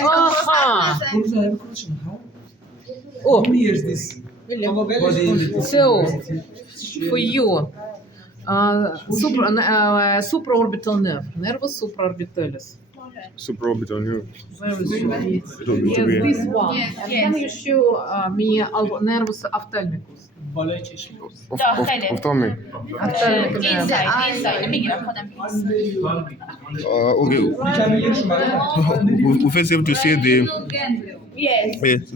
Aha. Oh, so for you, supraorbital nerve, nervus supraorbitalis. Supraorbital nerve. Where is it? Don't need to Yes, be. this one. And can you show me nervus ophthalmicus? Ophthalmic. Ophthalmic nerve. inside نمیگیرم خودم Okay. We first have to say the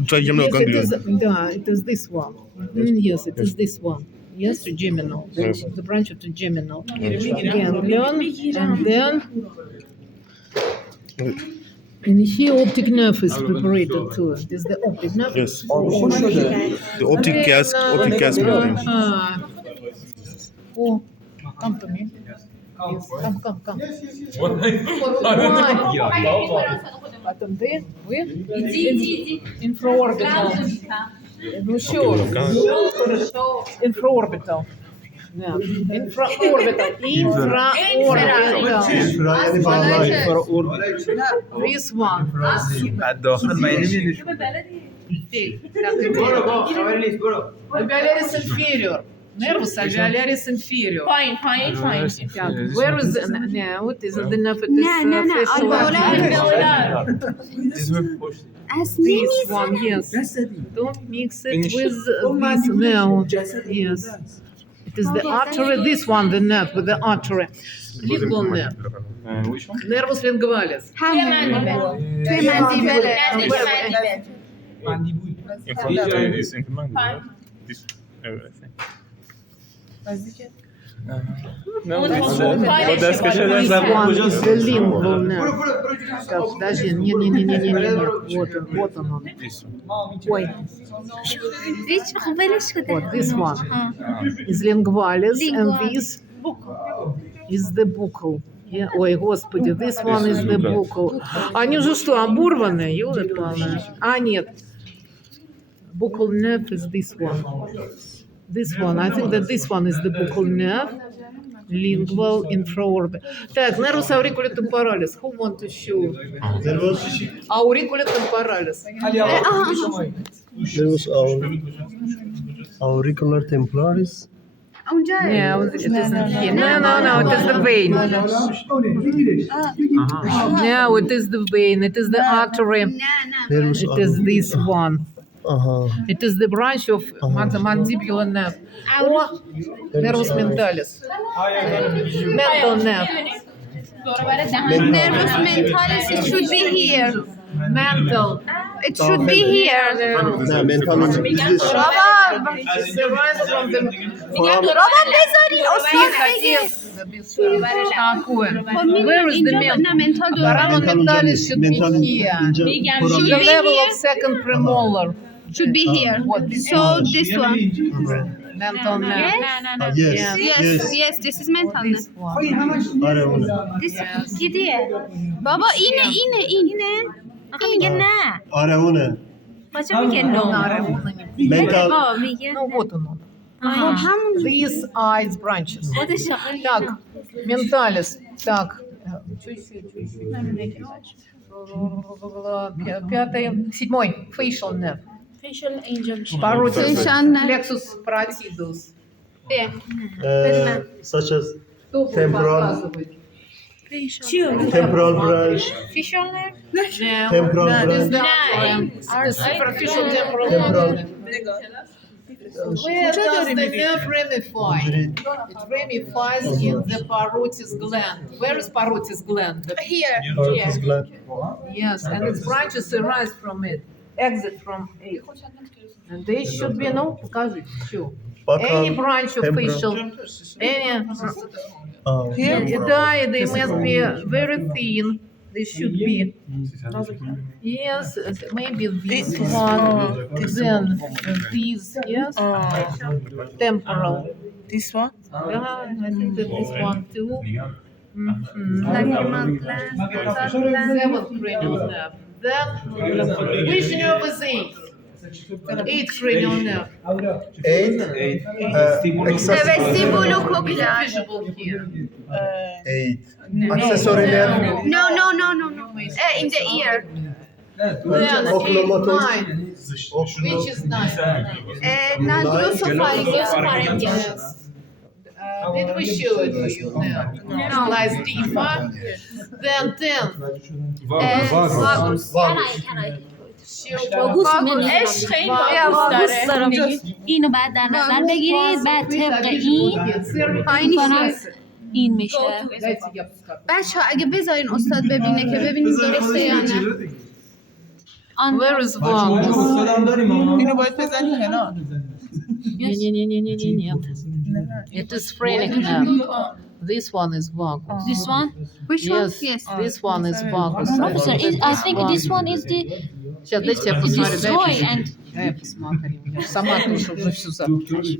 trigeminal Yes, it ganglion. is. It is this one. Yes, it is this one. Yes, trigeminal. Yes. The branch of trigeminal ganglion, and then and here optic nerve is preparated too. It is the optic nerve. Yes. The optic cast building. Oh, come to me. Yes, come. Потом ты, вы, infraorbital. Ну, sure. Infraorbital. Yeah. Infraorbital. This one. Alveolaris inferior. Nervus alveolaris inferior. پایین Where is the now? It is the nerve. This one, yes. Don't mix it with this now. Yes. It is the artery. This one, the nerve with the artery. Lingual nerve. Nervus lingualis. توی مندیبله In front is in the mandible. This. This one is the lingual nerve. Так, подожди, не. Вот он. Ой, вот this one is lingualis, and this is the buccal. Ой, господи, this one is the buccal. Они же что, оборваны? Ёлы-палы. А, нет. Buccal nerve is this one. This one. I think that this one is the buccal nerve. Lingual infraorbital. Так, nervus auriculotemporalis. Who want to show? Auriculotemporalis. Nervus auricular temporalis. Yeah, it isn't here. No, it is the vein. No, it is the vein. It is the artery. Nervus It is this one. It is the branch of mandibular nerve. Or nervus mentalis. Mental nerve. Nervus mentalis, it should be here. Mental. It should be here. نه mental is this. It's the rise from the... بابا بذاری Такое. Where is the mental? Foramen mentalis should be here. The level of second premolar. should be here. So this one. Mental nerve. Yes, this is mental. This one. آره اونه. This gidiyor. Baba اینه. آخه میگه نه. آره اونه. بچه میگه نه. mental. بابا میگه Ну вот он. همون These are its branches. Так, mentalis. Так. Пятый, седьмой. Facial nerve. facial angel. Parotis. Facial nerve. Plexus parotidus. Such as Кто Temporal. показывает? temporal branch. Facial nerve. Temporal That is branch. the superficial temporal. Temporal. Where does the nerve ramify? It ramifies in the parotis gland. Where is parotis gland? Here. Parotis gland. Yes, and its branches arise from it, exit from it. And they should be, no, покажите, что. Any branch of facial, any, they must be very thin. They should be. Yes, maybe this one, then these, yes, temporal. This one? Yeah, I think that this one too. Seventh cranial nerve. Then, which nerve is eighth? Eighth cranial nerve. 8 Vestibulocochlear. Visible here. 8 accessory nerve. No. in the ear. Then Oculomotor. nine, which is nine. Glossopharyngeal. Yes. Did we show it to you? No. Lies deeper. Then 10. Vagus. عشق این واگوس داره اینو بعد در نظر بگیرید بعد طبق این میکنم این میشه بچه ها اگه بذارین استاد ببینه که ببینید درسته یا نه. Where is vagus? اینو باید بزنی کنار. It is phrenic nerve. This one is vagus. This one? Which one? Yes, Yes. this one is vagus. Professor, I think this one is the Сейчас дайте я посмотрю. destroy and Дай я посмотрю. Сама тоже уже всю запуталась.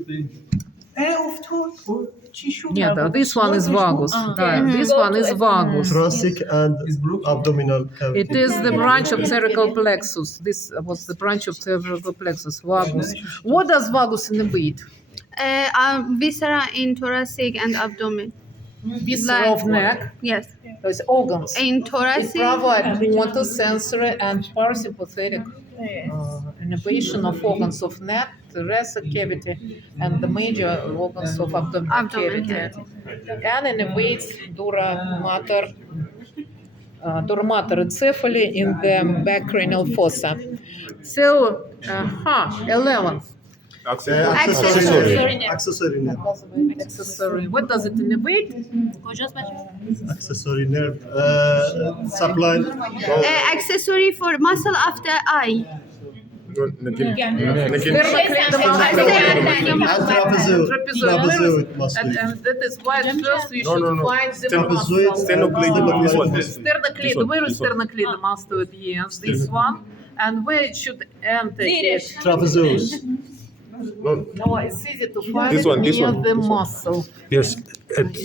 افتاد چی شد؟ Нет, this one is vagus. Да, this one is vagus. Thoracic and abdominal cavity. It is the branch of cervical plexus. This was the branch of cervical plexus, vagus. What does vagus inhibit? Viscera in thoracic and abdomen. Viscera of neck, Yes. то есть organs. In It thoracic. provides motor, sensory, and parasympathetic innervation of organs of neck, thoracic cavity, and the major organs of abdominal Abdomen cavity. And innervates dura mater encephaly in the back cranial fossa. So, 11. Accessory nerve. Accessory. What does it innervate? کجاست بچه؟ Accessory nerve. Supply. Accessory for muscle of the eye. And trapezoid. Trapezoid muscle. And that is why first we No, should no, no. find the Trapezoid. muscle. Sternocleidomastoid. This one. Sternocleidomastoid. Where is This one. sternocleidomastoid? Yes, this one. And where it should enter it? Trapezoid. No, it's easy to find This it one, this near one. the muscle. Yes,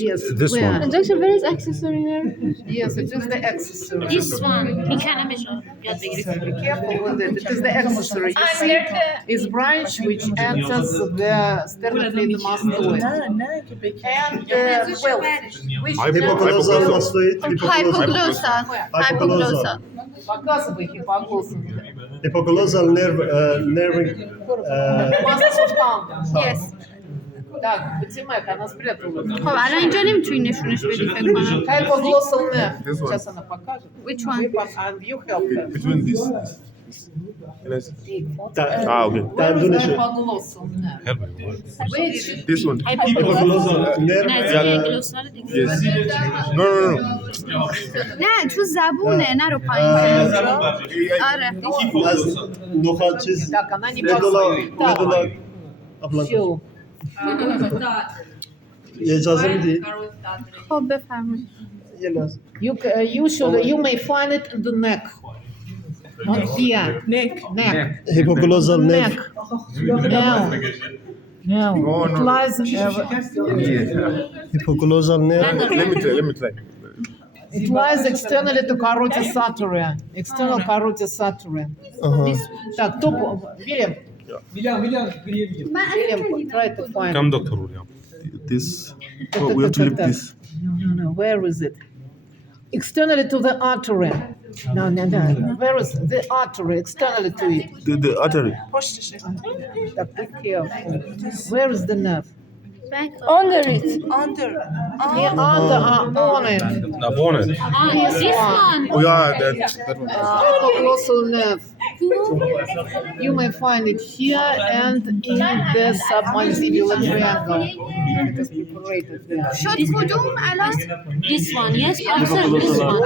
Yes, this where? one. Doctor, where is accessory nerve? Yes, it is the accessory. This one این کلمش رو یاد بگیرید Be careful with it. It is the accessory. You see, is branch which enters the sternocleidomastoid. نه که بکنی. And well, which Hypoglossal mastoid. Hypoglossal. Hypoglossal. показывай hypoglossal. Hypoglossal nerve. Nerve. Muscle of tongue. Yes. Так, Батимек, она спрятала. خب الان اینجا نمیتونی نشونش بدی فکر کنم. Hypoglossal nerve. This one. Сейчас она покажет. Which one? And you help her. Between this. Okay. Tendon issue. Hypoglossal nerve. Help me. Wait, should This one. Hypoglossal nerve. نزدیک گلوسال دیگه Yes. No, no, no. نه تو زبونه نه رو پایین. آره. از نخال چیز. Так, она не Medulla. подходит. Так, Medulla. Ablatif. все. اجازه میدی؟ خب بفرمایید. یه لحظه. You may find it in the neck. Not here. Neck. Hypoglossal nerve. Neck. No. It lies. Hypoglossal nerve. Let me try. It lies externally to carotid artery. External carotid artery. Так, кто... William. William, try to find. Come, Dr. William. This. Oh, we have to lift this. No. Where is it? Externally to the artery. No. Where is the artery? Externally to it. The artery. Так, be careful. Where is the nerve? Under it. Under. Yeah, on it. Upon it. This one Oh, yeah, that one. Hypoglossal nerve. You may find it here and in the submandibular triangle. It is perforated there. شد کدوم الان؟ This one yes professor this one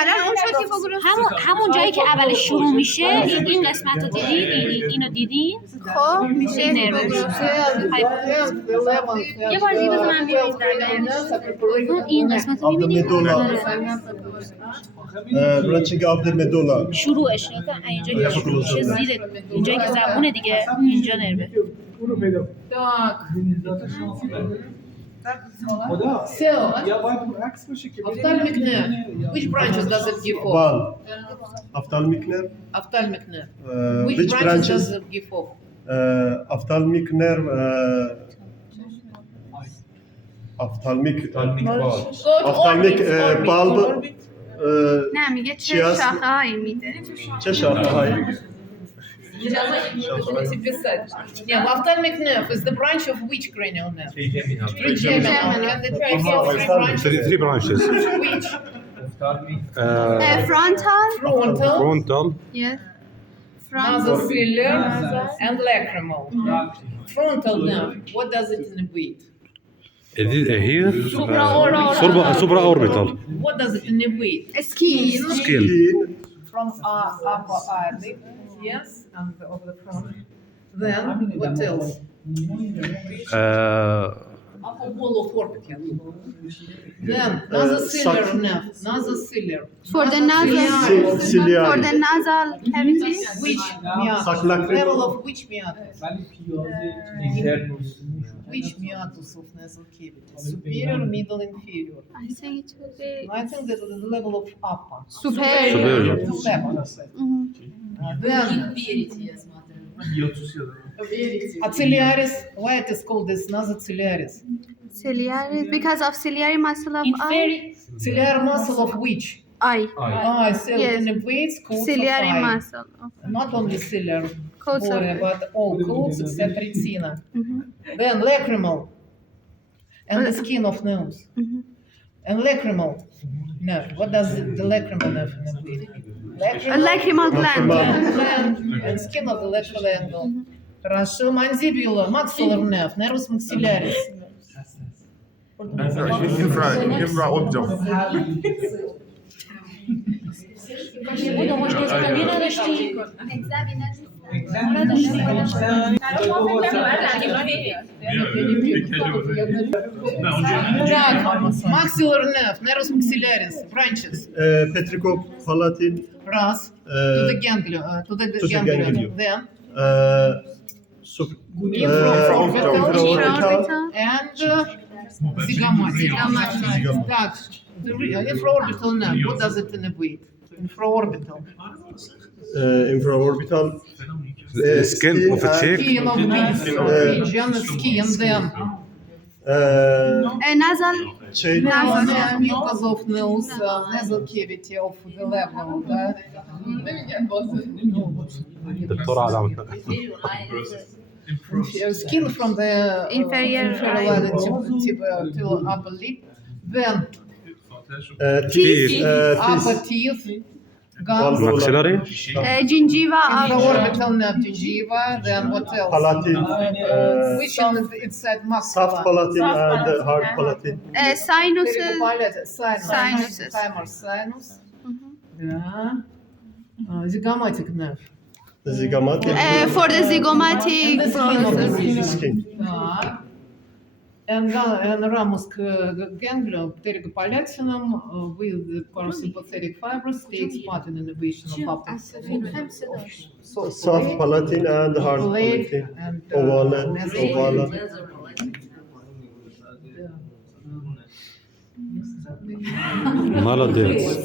الان اون شد هیپوگلوسال. همون جایی که اول شروع میشه این قسمت رو دیدید اینو دیدید خب میشه هیپوگلوسال. یه بار دیگه بزن من این قسمت رو Of the میبینید medulla. Branching of the medulla. شروعش اینجا که شروع میشه زیر اینجایی که زبونه دیگه اینجا نربه Так. So, ophthalmic nerve. Which branches does it give off? One. Ophthalmic nerve. Ophthalmic nerve. Which Which branches does branches? it give off? Ophthalmic nerve. Ophthalmic. Ophthalmic bulb. نه میگه چه چی هست؟ شاخه هایی میده چه شاخه هایی؟ Yeah, the ophthalmic nerve is the branch of which cranial nerve? Trigeminal. And the three branches. Three branches. Which? فرونتال Frontal, Frontal, yes فرونتال nasociliar, and lacrimal. Frontal nerve, what does it innervate? here. Supraorbital. What does it innervate? اسکین Skin. From upper eyelid, yes, and of the front. Then, what else? Upper wall of orbit, yeah. Then, nasociliar nerve, nasociliar. for the nasal Ciliary. for the nasal cavity Which meatus? Saklak- Level of which meatus? Which meatus of nasal cavity? Superior, middle, inferior? I think it will be I think that is the level of upper. superior Superior. Then, ciliaris, why it is called this nasociliaris? ciliary because of ciliary muscle of eye Ciliary muscle of which? eye Eye, so Yes. it innervates coats ciliary of eye. muscle of Not only ciliary Coats of body, eye. but all coats except retina. Then lacrimal, and the skin of nose. And lacrimal nerve. What does the lacrimal nerve innervate? lacrimal gland gland and skin of the lateral angle. Хорошо. Mandibular, maxillary nerve, nervus maxillaris. Infraorbital. Maxillary nerve, nervus maxillaris, branches. Petrikopalatin, Раз. To the ganglion. To the ganglion. ganglion. Then infraorbital, infraorbital and zygomatic. Так. The infraorbital nerve. What does it innervate? Infraorbital. infraorbital, Skin of a chick. Skin of this region, skin. Then nasal şey, mucus of nose, nasal cavity of the level. دكتور عدم. Skin from the Inferior line to upper lip. Then teeth, upper teeth, gums, Maxillary. gingiva of infraorbital nerve, gingiva. Then what else? palatin, Which is inside soft maxilla? palatin and hard palatin. sinuses Sinuses. Sinus. Yeah. Zygomatic nerve. Zygomatic, for the zygomatic The skin of the process. skin. Так. And ramus ganglion pterygopalatинum with the parasympathetic fibers takes part in innervation of upper Soft palatin and hard palatin. and Ovala, nasal. ovala. Молодец.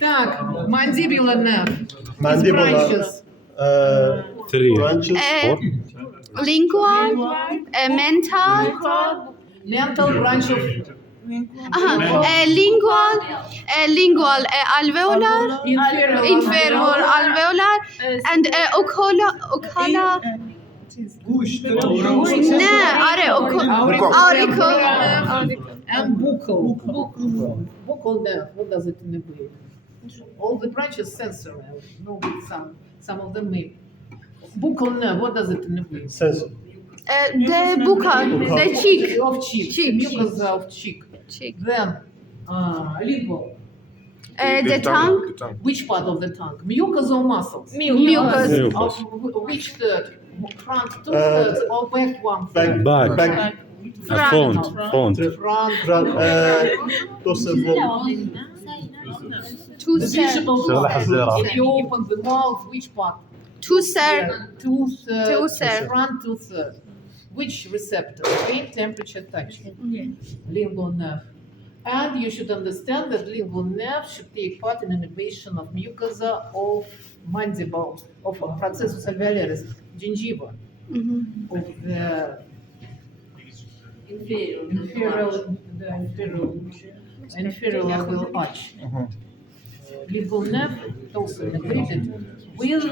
Так, mandibular nerve. Mandibular, Branches. Three. branches, Four. Lingual, mental, Mental branch of lingual, alveolar, inferior alveolar, and ocular. نه آره auricular and buccal. Buccal nerve. What does it innervate? All the branches sensory. No, some of them may. Buccal nerve. What does it innervate? sense, the buccal, the cheek, Of cheek. Cheek. Mucus of cheek. cheek. Then lingual. The tongue, Which part of the tongue? Mucus or muscles? mucus, Of which third? Front two thirds or back one third? Back. Front. Front. dorsal, two The thirds, visible شغلة part. حزيرة. If you open the mouth, which part? two thirds, Two thirds. Two-thirds. Front two thirds. Which receptor? Pain, temperature, touch. Lingual nerve. And you should understand that lingual nerve should take part in innervation of mucosa of mandible, of processus alveolaris, gingiva, of the inferior inferior labial arch. Lingual nerve also innervated with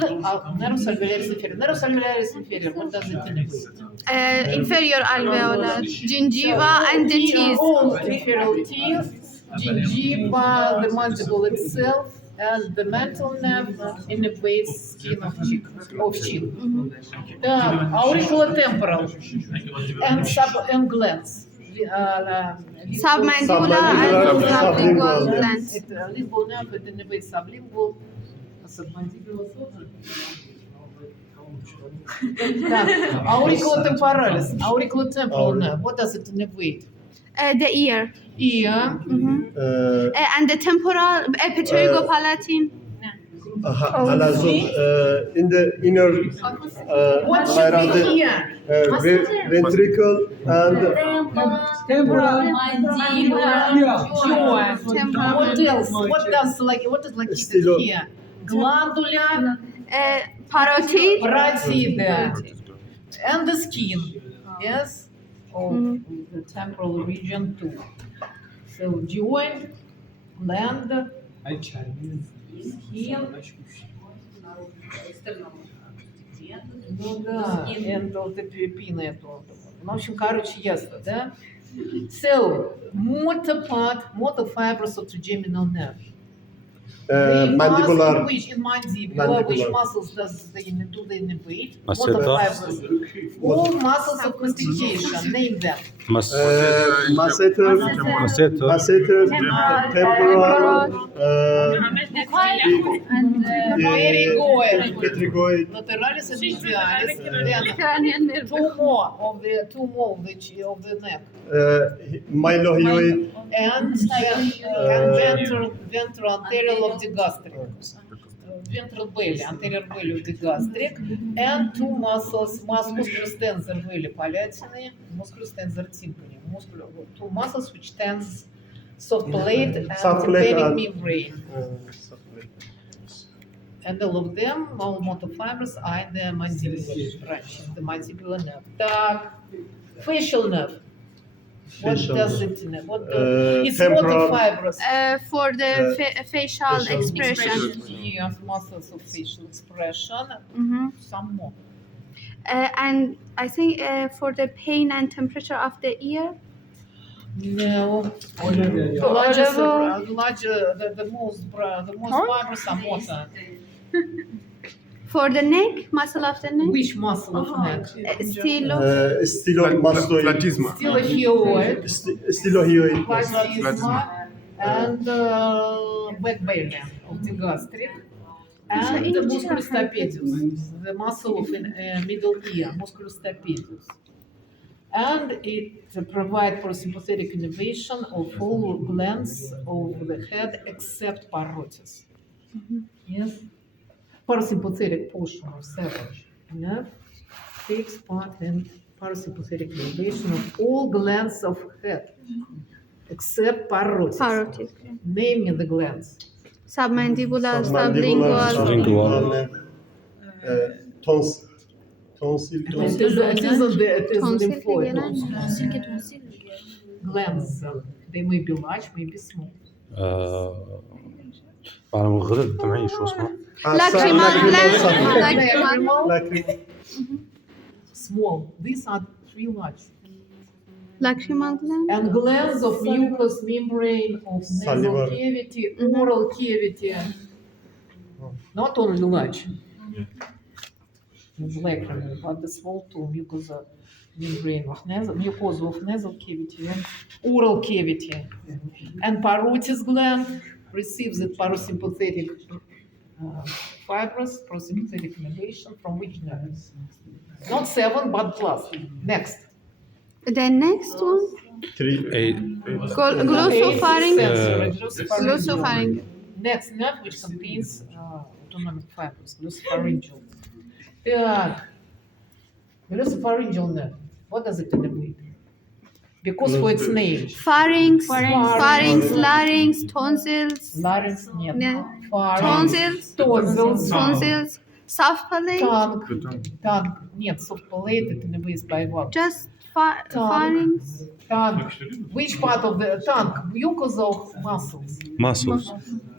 nervus alveolaris inferior. Nervus alveolaris inferior, what does it innervate? Inferior alveolar, gingiva and the teeth. All inferior teeth, gingiva, the mandible itself, and the mental nerve innervates skin of cheek. Auriculotemporal and glands. Submandibular and sublingual glands. Lingual nerve it innervates sublingual, submandibular тоже. Так, auriculotemporalis, auriculotemporal nerve. What does it innervate? The ear. Ear. And the temporal pterygopalatine. Halazon in the inner What should be around here? ventricle and What else? What is like Stilo. here? Glandula, Parotid. parotid, and the skin. Yes, of the temporal region too. So joint, gland, skin. Ну да, эндотепины это. Ну, в общем, короче, ясно, да? So, motor fibers of trigeminal nerve. mandibular Which in mandibular, which Mandibular. muscles do they innervate? Masseter. Motor fibers. All muscles of mastication, name them. masseter, masseter, masseter, temporal, Pterygoid. pterygoid, Lateralis and medialis. Then two more of the neck. mylohyoid, And ventral anterior of the gastric. Ventral belly, anterior belly of the gastric. And two muscles, musculus tensor belly palatine, musculus tensor tympani. Two muscles which tense soft plate and Soft plate tympanic and- membrane. And all of them, all motor fibers are in the mandibular branch, the mandibular nerve. Так, facial nerve. What Facial does nerve. it know? What it's Temporal. motor fibers. For the facial expression. Yes, muscles of facial expression. Mhm. Some more. And I think for the pain and temperature of the ear. No. The most fibers are motor. For the neck, muscle of the neck. Which muscle of neck? Stylo. stylomastoid, Platisma. Stylohyoid, stylohyoid, platysma, and back belly of the gastric. And the musculus stapedius, the muscle of middle ear, musculus stapedius. And it provides parasympathetic innervation of all glands of the head except parotis. Yes? Parasympathetic portion of cerebral nerve takes part in parasympathetic innervation of all glands of head except parotis. Parotid. Name me the glands. Submandibular, submandibular, sublingual. tonsil, It is the Tonsil lymphoid gland. glands. They may be large, may be small. بعد من الغدد معي شو اسمه؟ Lacrimal gland. lacrimal, Small. These are three large. Lacrimal gland. And glands of mucous membrane of nasal Salivary. cavity, oral cavity. Not only large. Lacrimal, but the small too, mucosa membrane of nasal, mucosa of nasal cavity and oral cavity. And parotis gland receives the parasympathetic fibrous parasympathetic innervation from which nerve? Not 7, but plus. Next. The next one. three, Glossopharynx. Glossopharyngeal. Glossopharynx. Next nerve which contains autonomic fibers, glossopharyngeal. Так. Glossopharyngeal nerve. What does it innervate? Because for its name. Pharynx. Pharynx. Larynx. Tonsils. Larynx нет. Нет. Pharynx. Tonsils. Tonsils. Tonsils. Soft palate. Tongue. Tongue. Нет, soft palate it innervates by what? Just Pharynx. Tongue. Which part of the tongue? Mucus or muscles? Muscles.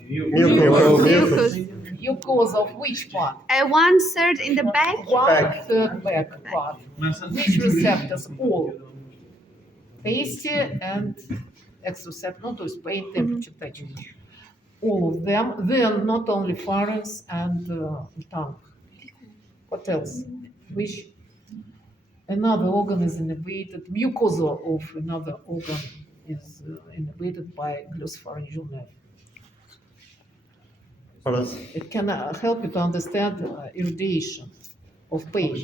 Mucus. Mucus of which part? 1/3 in the back. One-third back part. Which receptors? All. Tasty and exoceptor, no, то есть pain, temperature, touch. All of them. Then not only pharynx and tongue. What else? Which another organ is innervated? Mucosa of another organ is innervated by glossopharyngeal nerve. Paras. It can help you to understand irradiation of pain.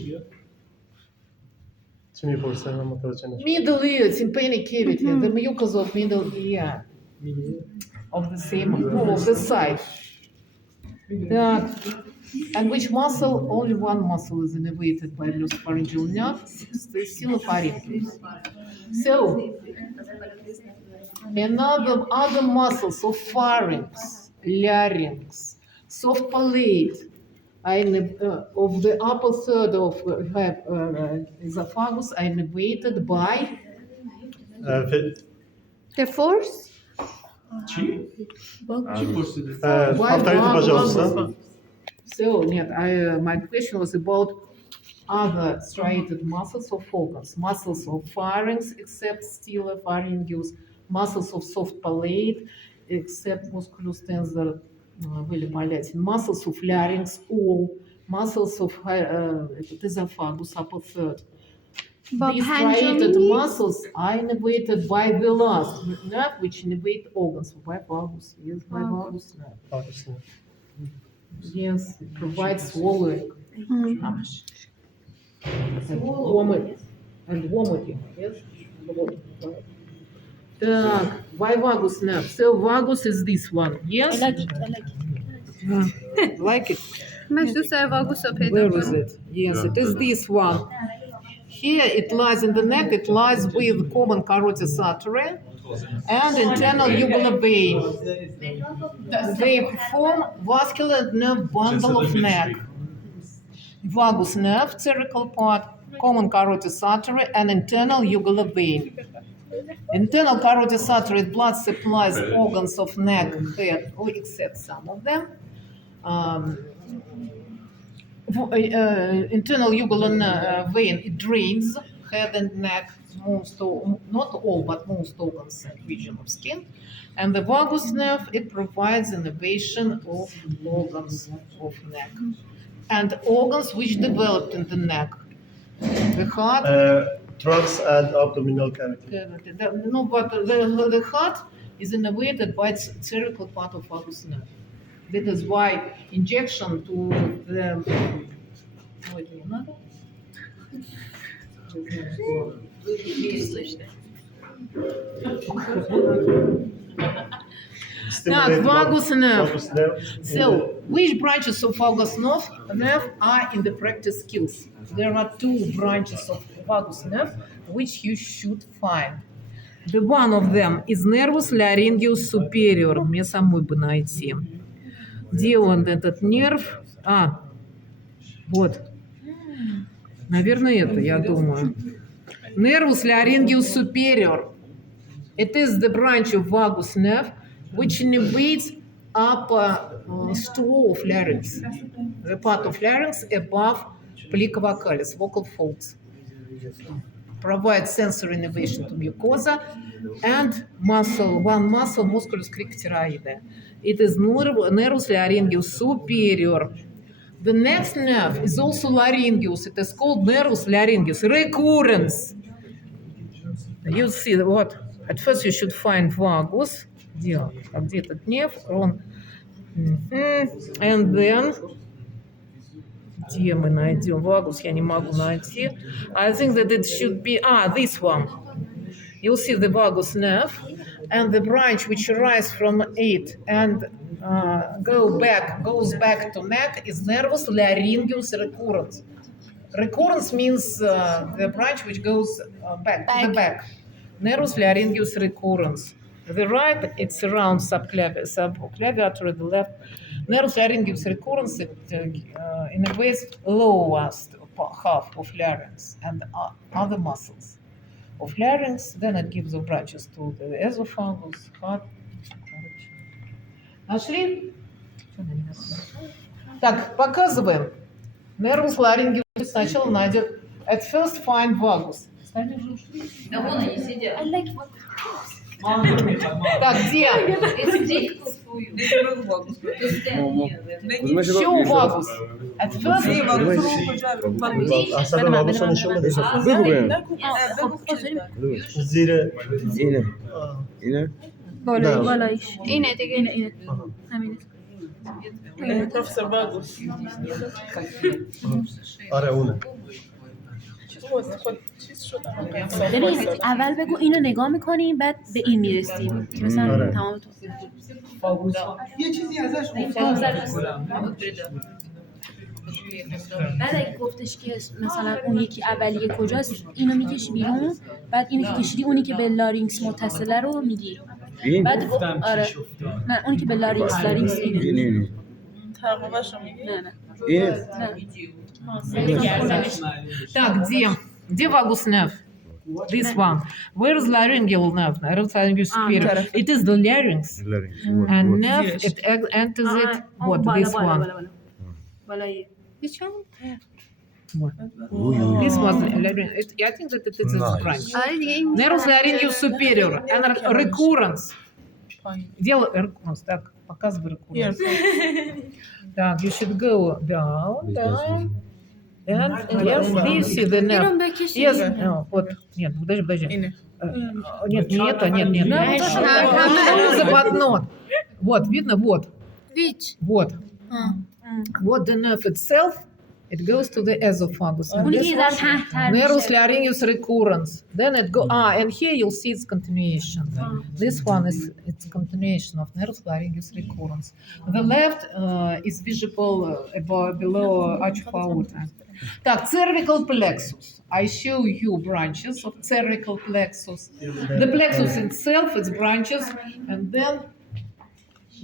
چی میپرسه من متوجه نشدم. Middle ear, tympanic cavity, the mucus of middle ear of the same, of the side. Так. And which muscle? Only one muscle is innervated by glossopharyngeal nerve, the silopharyngeus. So, other muscles of pharynx, larynx, soft palate, of the upper third of esophagus are innervated by The fourth. повторите, пожалуйста. So, нет, my question was about other striated muscles of organs, muscles of pharynx except stylopharyngeus, muscles of soft palate except musculus tensor veli-palatin, muscles of larynx, all muscles of esophagus, upper third. These striated muscles are innervated by the last nerve, which innervate organs. By vagus, yes, by vagus nerve. Yes, it provides swallowing and vomiting. Yes. Так, by vagus nerve. So vagus is this one. Yes. Like it. Where is it? Yes, it is this one. Here it lies in the neck. It lies with common carotid artery and internal jugular vein. They form vascular nerve bundle of neck. Vagus nerve, cervical part, common carotid artery, and internal jugular vein. Internal carotid artery blood supplies organs of neck, head, or except some of them. Internal jugular vein, it drains head and neck, not all, but most organs and region of skin. And the vagus nerve, it provides innervation of organs of neck. And organs which developed in the neck. The heart. Trunks and abdominal cavity. No, but the heart is innervated by its cervical part of vagus nerve. That is why injection to the vagus nerve. So, which branches of vagus nerve are in the practice skills? There are two branches of vagus nerve which you should find. The one of them is nervus laryngeus superior. Мне самой бы найти. Где он, этот нерв? Вот. Наверное, это, я думаю. Nervus laryngeus superior. It is the branch of vagus nerve which innervates upper stool of larynx, the part of larynx above plica vocalis, vocal folds. Provides sensory innervation to mucosa and one muscle, musculus cricothyroidae. It is nervus laryngeus superior. The next nerve is also laryngeus. It is called nervus laryngeus recurrens. You see what? At first you should find vagus. Где этот нерв? And then где мы найдем vagus? Я не могу найти. I think that it should be this one. You'll see the vagus nerve and the branch which arises from it and goes back to neck is nervus laryngeus recurrens. Recurrence means the branch which goes back to the back. Nervus laryngeus recurrens. The right, it's around subclaviator. The left, nervus laryngeus recurrens, it innervates lowest half of larynx and other muscles. of larynx, then it gives the branches to the esophagus, heart. Нашли? Так, показываем. Nervus laryngeus сначала найдет. At first find vagus. I like what Так, где? it's difficult for you to stand here. Show vagus. At first, اصلا واقعا نشون بده بگو بهم زیر اینه اینه بالایش اینه دیگه اینه همینه پروفسور باگوس آره اونه خود چیز شد ببین اول بگو اینو نگاه میکنیم بعد به این میرسیم که مثلا آره. تمام تو یه چیزی ازش بعد اگه گفتش که مثلا اون یکی اولیه کجاست اینو میکشی بیرون بعد اینو که کشیدی اونی که به لارینکس متصله رو میگی این بعد گفت آره نه اونی که به لارینکس اینه اینه تقریباش رو میگی نه نه اینه نه так, где? Где vagus nerve? This one. Where is laryngeal nerve? Nervus laryngeus superior. It is the larynx. And nerve, it enters it. What? This one. بالایی What? This was larynx. I think that it is its branch. آره دیگه این Nervus laryngeus superior. And recurrence. Делай recurrence. Так, показывай recurrence. Так, you should go down. And yes, this is the nerve. Yes. Вот. Нет, подожди. Нет, не это, нет. Ну, западно. Вот, видно, вот. ویچ Вот. Вот the nerve itself. It goes to the esophagus. And اونی this که یه ذره تحت‌تر nervus میشه laryngeus recurrence. Then it go and here you'll see its continuation. This one is its continuation of nervus laryngeus recurrence. The left is visible above, below arch of aorta. Так, cervical plexus. I show you branches of cervical plexus. The plexus itself, its branches, and then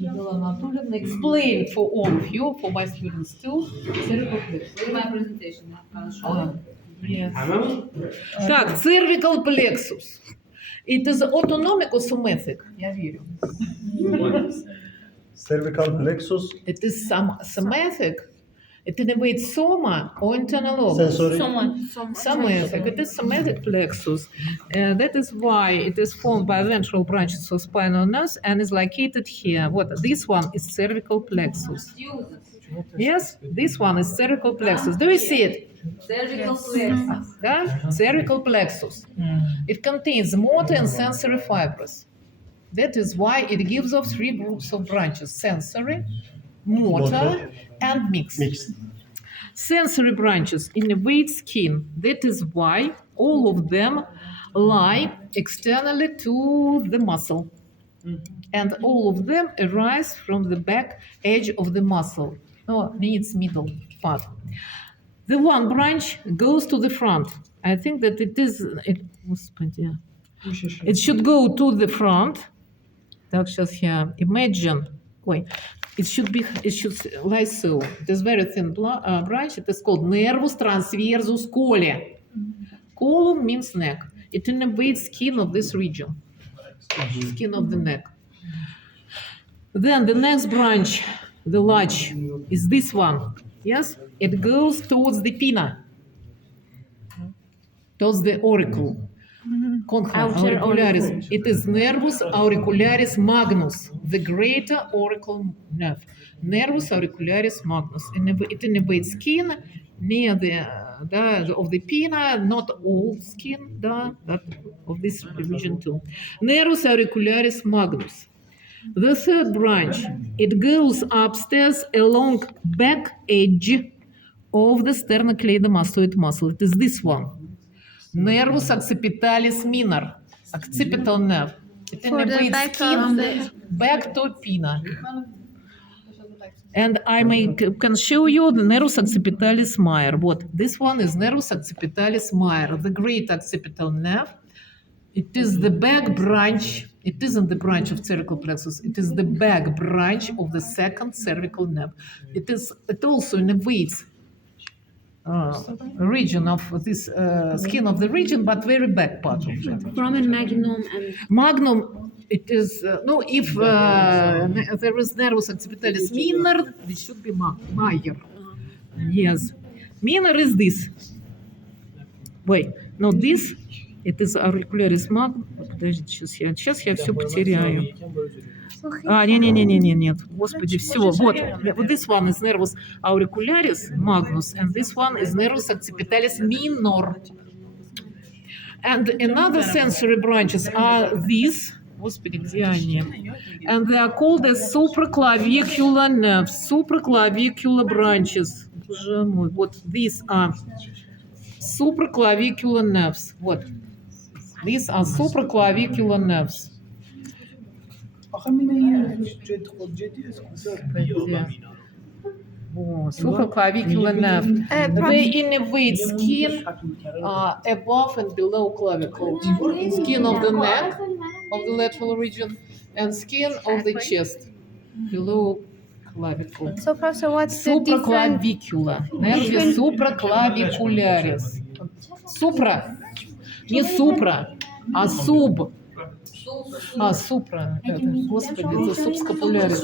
Людмила Анатольевна explain for all of you, for my students too, cervical plexus. My presentation. Yes. Так, cervical plexus. It is autonomic or somatic? Я верю. cervical plexus It is somatic. It innervates soma or internal organs. sensory Somatic. It is somatic plexus. That is why it is formed by ventral branches of spinal nerves and is located here. What? This one is cervical plexus. Yes, this one is cervical plexus. Do you see it? Cervical plexus. Yeah? Cervical plexus. It contains motor and sensory fibers. That is why it gives off three groups of branches: sensory, motor, and mixed. mixed Sensory branches innervate skin. That is why all of them lie externally to the muscle. And all of them arise from the back edge of the muscle. Oh, needs middle part. The one branch goes to the front. I think that it should go to the front. Так, сейчас я imagine. It should lie so. It is very thin branch. It is called nervus transversus colli. Column means neck. It innervates skin of this region, skin of the neck. Then the next branch, the large, is this one. Yes, it goes towards the pinna, towards the auricle. Concha auricularis. It is nervus auricularis magnus, the greater auricle nerve. Nervus auricularis magnus. It innervates skin near the of the pinna, not all skin, but of this region too. Nervus auricularis magnus. The third branch, it goes upstairs along back edge of the sternocleidomastoid muscle. It is this one. Nervus occipitalis minor, occipital nerve. It innervates skin back to pinna. And I can show you the nervus occipitalis major. What? This one is nervus occipitalis major, the great occipital nerve. It is the back branch. It isn't the branch of cervical plexus. It is the back branch of the second cervical nerve. It also innervates region of this skin of the region, but very back part of it. Foramen magnum and Magnum, it is no. If there is nervus occipitalis minor, it should be major. Yes, minor is this. Wait, no, this. Это auricularis magnum. Подождите, сейчас я все потеряю. Нет, господи, все. Вот, this one is nervus auricularis magnus, and this one is nervus occipitalis minor. And another sensory branches are these. Господи, где они? And they are called as supraclavicular nerves, supraclavicular branches. Боже мой, вот these are supraclavicular nerves. Вот. These are supraclavicular nerves. Supraclavicular nerve. They innervate skin above and below clavicle. Skin of the neck, of the lateral region, and skin of the chest, below clavicle. So, Professor, what's the difference? Supraclavicular. Nervus supraclavicularis. Supra. Не supra, а sub. Supra. Господи, это subscapularis.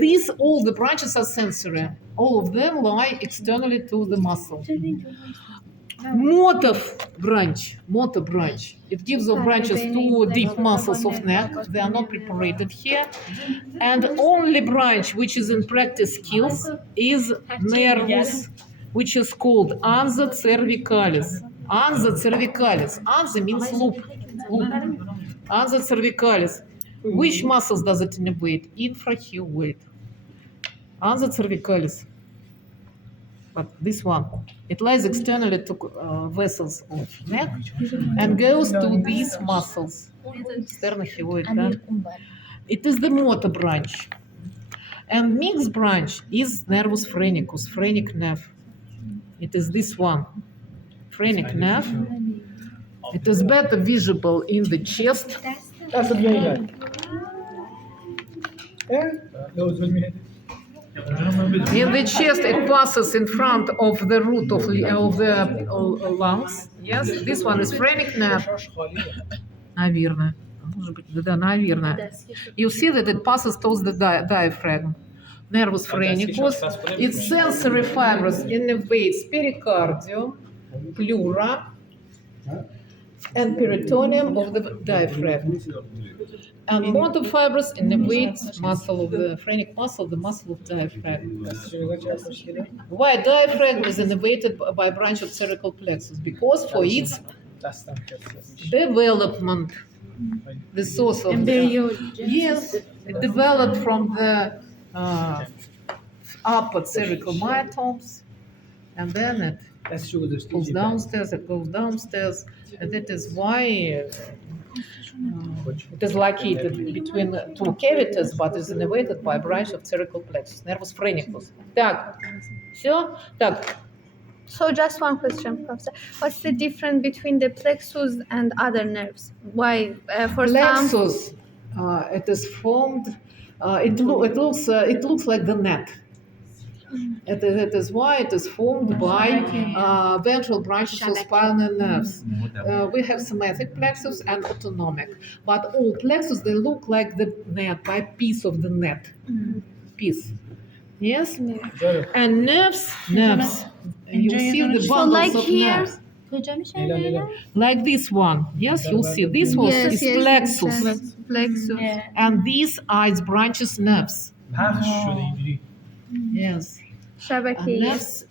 These, all the branches are sensory. All of them lie externally to the muscle. Motor branch. It gives off branches to deep muscles of neck. They are not preparated here. And only branch which is in practice skills is nervus, which is called ansa cervicalis. Ansa cervicalis. Ansa means loop. Ansa cervicalis. Which muscles does it innervate? Infrahyoid. Ansa cervicalis. But this one, it lies externally to vessels of neck and goes to these muscles. Sternohyoid. It is the motor branch. And mixed branch is nervus phrenicus, phrenic nerve. It is this one, phrenic nerve. It is better visible in the chest. In the chest, it passes in front of the root of the lungs. Yes, this one is phrenic nerve. Наверное. Может быть, да, наверное. You see that it passes towards the diaphragm. Nervus phrenicus. Its sensory fibers innervates pericardium, pleura, and peritoneum of the diaphragm. And motor fibers innervate muscle of the phrenic muscle, the muscle of diaphragm. Why diaphragm is innervated by a branch of cervical plexus? Because for its development, the source of yes, it developed from the upper cervical myotomes, and then it goes downstairs, and that is why it is located between two cavities, but is innervated by a branch of cervical plexus, nervus phrenicus. Так, все? Так. So just one question, Professor. What's the difference between the plexus and other nerves? Why, for some... Plexus, it is formed, it looks like the net. It is why it is formed by ventral branches of spinal nerves. We have somatic plexus and autonomic, but all plexus, they look like the net, by piece of the net. Piece. Yes? And nerves, you see the bundles like of here, nerves. Like this one. Yes, you'll see. This was is plexus. Plexus. And these are its branches nerves. Yes. And nerves,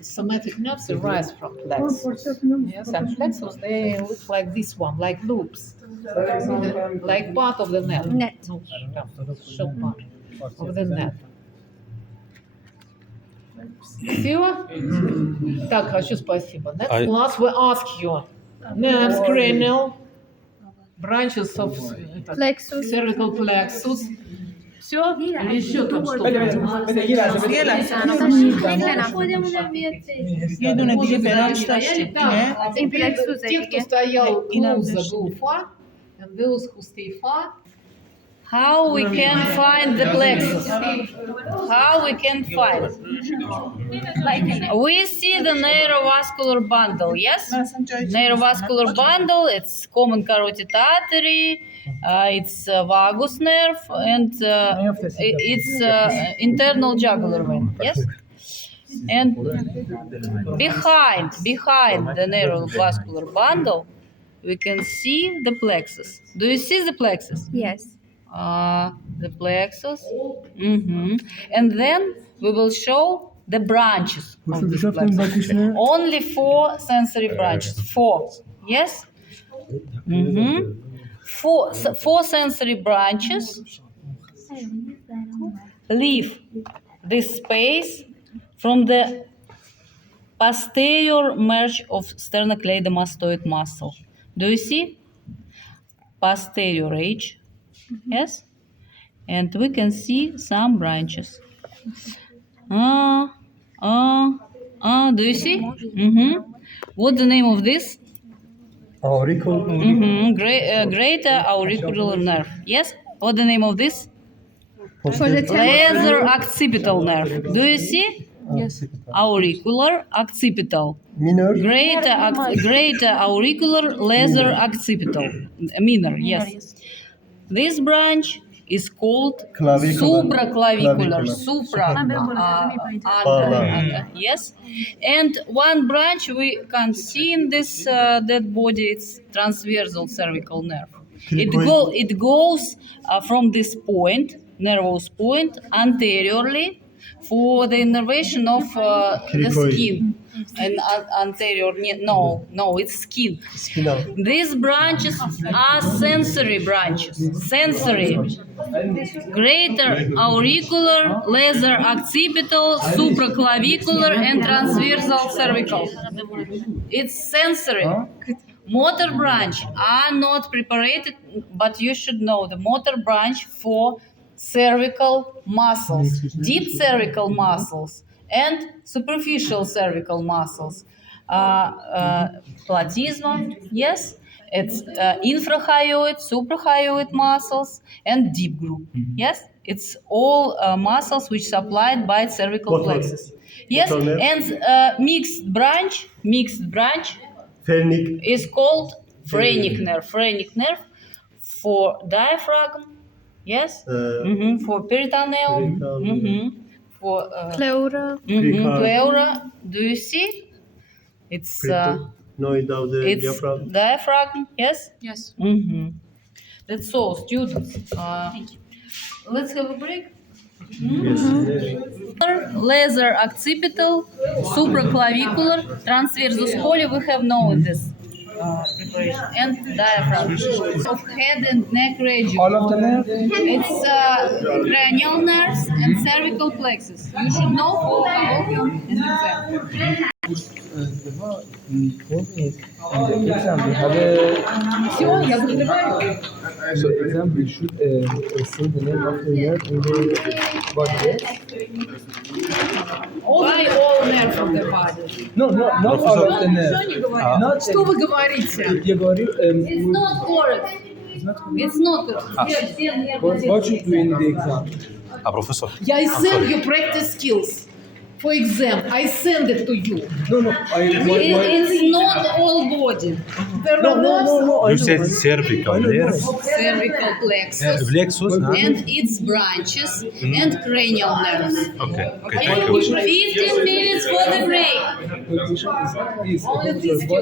somatic nerves arise from plexus. Yes, and plexus, they look like this one, like loops. Like part of the net. No, short part of the net. Все? Так, хочу спасибо. Next class we ask you. Nerves, cranial, branches of Plexus. cervical plexus. Все? Или еще там что-то? یه دونه دیگه برنج داشتیم Теперь те, кто стоял close, go far, and those who stay far, how we can find the plexus. How we can find? We see the neurovascular bundle, yes? Neurovascular bundle, it's common carotid artery, it's vagus nerve, and it's internal jugular vein, yes? And behind the neurovascular bundle, we can see the plexus. Do you see the plexus? Yes. The plexus. And then we will show the branches of this plexus. Only 4 sensory branches. 4. Yes? Four sensory branches leave this space from the posterior merge of sternocleidomastoid muscle. Do you see? Posterior edge. Yes? And we can see some branches. Do you see? What's the name of this? Auricle. Greater auricular nerve. Yes? What's the name of this? For the Laser occipital nerve. Do you see? Yes. Auricular occipital. Minor. Greater auricular laser occipital. Minor, yes. This branch is called Clavicular. supraclavicular. Clavicular. Yes. And one branch we can see in this dead body, it's transversal cervical nerve. It goes from this point, nervous point, anteriorly for the innervation of the skin. And anterior, no, it's skin. Spinal. These branches are sensory branches. Sensory. Greater auricular, laser occipital, supraclavicular, and transversal cervical. It's sensory. Motor branch are not preparated, but you should know the motor branch for cervical muscles, deep cervical muscles, and superficial cervical muscles. Platysma, yes, it's infrahyoid, suprahyoid muscles, and deep group. Yes, it's all muscles which supplied by cervical plexus. Yes, and mixed branch Phrenic. is called phrenic nerve. Phrenic nerve for diaphragm, yes, for peritoneum, for Pleura. pleura. Do you see? It's Noid of the it's diaphragm. diaphragm. Yes. Yes. That's all, students. Let's have a break. Laser occipital, supraclavicular, transversus colli, we have known this preparation, and diaphragm of head and neck region. All of the nerve? It's cranial nerves and cervical plexus. You should know for colloquium and exam. In the exam, we have so exam, we should say the name of the nerve in the body. Why all nerves of the body? No, not all of the nerve. Not Что вы говорите? я говорю, It's not correct. It's not correct. what you do in the exam. Professor. I send you practice skills. For exam, I send it to you. No, It's not all body. There are nerves You said cervical nerve, Cervical plexus plexus. and its branches and cranial nerves. Okay, Okay, thank you. 15 minutes for the break. Position is Only these skills.